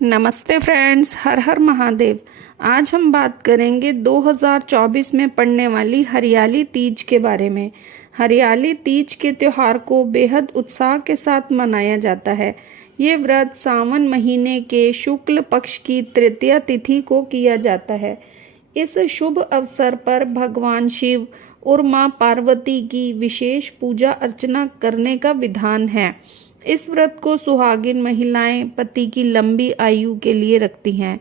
नमस्ते फ्रेंड्स, हर हर महादेव। आज हम बात करेंगे 2024 में पड़ने वाली हरियाली तीज के बारे में। हरियाली तीज के त्यौहार को बेहद उत्साह के साथ मनाया जाता है। ये व्रत सावन महीने के शुक्ल पक्ष की तृतीया तिथि को किया जाता है। इस शुभ अवसर पर भगवान शिव और मां पार्वती की विशेष पूजा अर्चना करने का विधान है। इस व्रत को सुहागिन महिलाएं पति की लंबी आयु के लिए रखती हैं।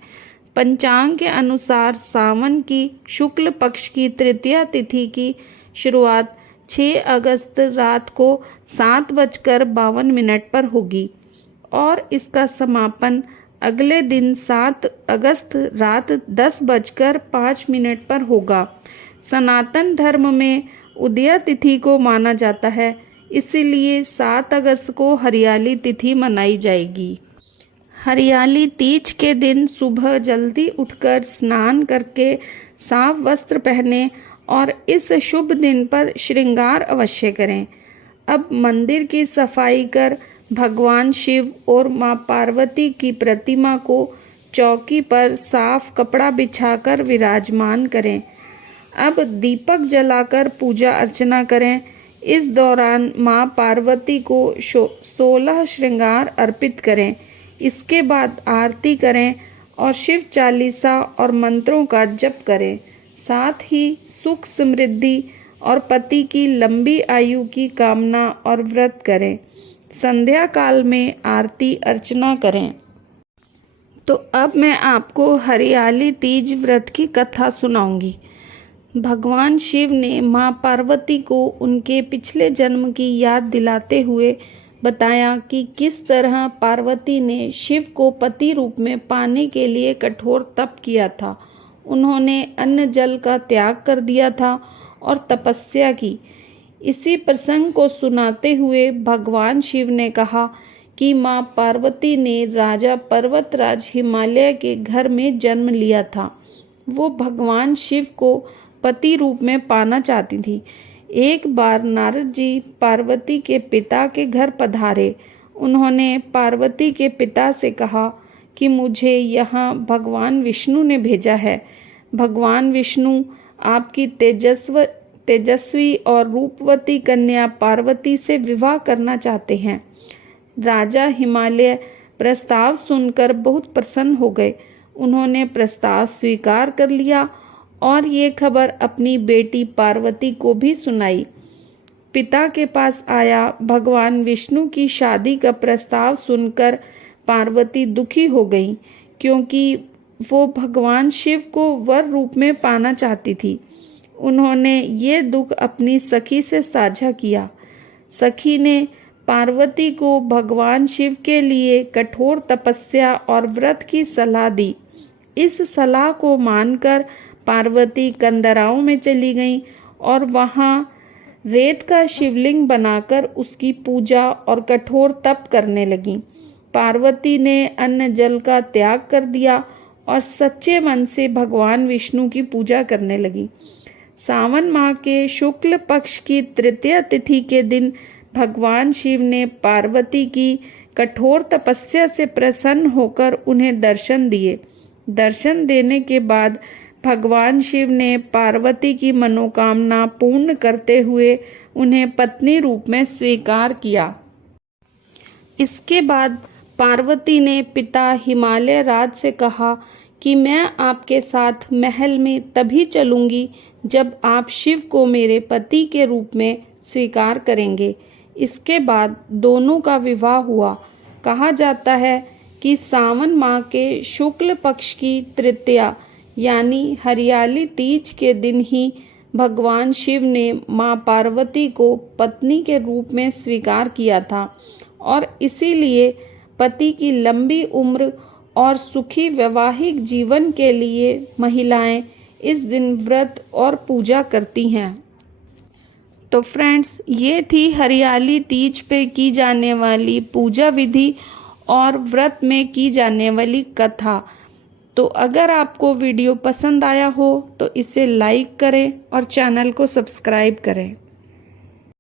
पंचांग के अनुसार सावन की शुक्ल पक्ष की तृतीया तिथि की शुरुआत 6 अगस्त रात को 7:52 पर होगी और इसका समापन अगले दिन 7 अगस्त रात 10:05 पर होगा। सनातन धर्म में उदया तिथि को माना जाता है, इसीलिए 7 अगस्त को हरियाली तिथि मनाई जाएगी। हरियाली तीज के दिन सुबह जल्दी उठकर स्नान करके साफ वस्त्र पहनें और इस शुभ दिन पर श्रृंगार अवश्य करें। अब मंदिर की सफाई कर भगवान शिव और मां पार्वती की प्रतिमा को चौकी पर साफ कपड़ा बिछाकर विराजमान करें। अब दीपक जलाकर पूजा अर्चना करें। इस दौरान मां पार्वती को 16 श्रृंगार अर्पित करें। इसके बाद आरती करें और शिव चालीसा और मंत्रों का जप करें। साथ ही सुख समृद्धि और पति की लंबी आयु की कामना और व्रत करें। संध्या काल में आरती अर्चना करें। तो अब मैं आपको हरियाली तीज व्रत की कथा सुनाऊंगी। भगवान शिव ने मां पार्वती को उनके पिछले जन्म की याद दिलाते हुए बताया कि किस तरह पार्वती ने शिव को पति रूप में पाने के लिए कठोर तप किया था। उन्होंने अन्न जल का त्याग कर दिया था और तपस्या की। इसी प्रसंग को सुनाते हुए भगवान शिव ने कहा कि मां पार्वती ने राजा पर्वतराज हिमालय के घर में जन्म लिया था। वो भगवान शिव को पति रूप में पाना चाहती थी। एक बार नारद जी पार्वती के पिता के घर पधारे। उन्होंने पार्वती के पिता से कहा कि मुझे यहाँ भगवान विष्णु ने भेजा है। भगवान विष्णु आपकी तेजस्वी और रूपवती कन्या पार्वती से विवाह करना चाहते हैं। राजा हिमालय प्रस्ताव सुनकर बहुत प्रसन्न हो गए। उन्होंने प्रस्ताव स्वीकार कर लिया और ये खबर अपनी बेटी पार्वती को भी सुनाई। पिता के पास आया भगवान विष्णु की शादी का प्रस्ताव सुनकर पार्वती दुखी हो गई, क्योंकि वो भगवान शिव को वर रूप में पाना चाहती थी। उन्होंने ये दुख अपनी सखी से साझा किया। सखी ने पार्वती को भगवान शिव के लिए कठोर तपस्या और व्रत की सलाह दी। इस सलाह को मानकर पार्वती कंदराओं में चली गईं और वहां रेत का शिवलिंग बनाकर उसकी पूजा और कठोर तप करने लगीं। पार्वती ने अन्न जल का त्याग कर दिया और सच्चे मन से भगवान विष्णु की पूजा करने लगी। सावन माह के शुक्ल पक्ष की तृतीया तिथि के दिन भगवान शिव ने पार्वती की कठोर तपस्या से प्रसन्न होकर उन्हें दर्शन दिए। दर्शन देने के बाद भगवान शिव ने पार्वती की मनोकामना पूर्ण करते हुए उन्हें पत्नी रूप में स्वीकार किया। इसके बाद पार्वती ने पिता हिमालय राज से कहा कि मैं आपके साथ महल में तभी चलूंगी जब आप शिव को मेरे पति के रूप में स्वीकार करेंगे। इसके बाद दोनों का विवाह हुआ। कहा जाता है कि सावन माह के शुक्ल पक्ष की तृतीया यानी हरियाली तीज के दिन ही भगवान शिव ने मां पार्वती को पत्नी के रूप में स्वीकार किया था और इसीलिए पति की लंबी उम्र और सुखी वैवाहिक जीवन के लिए महिलाएं इस दिन व्रत और पूजा करती हैं। तो फ्रेंड्स, ये थी हरियाली तीज पे की जाने वाली पूजा विधि और व्रत में की जाने वाली कथा। तो अगर आपको वीडियो पसंद आया हो तो इसे लाइक करें और चैनल को सब्सक्राइब करें।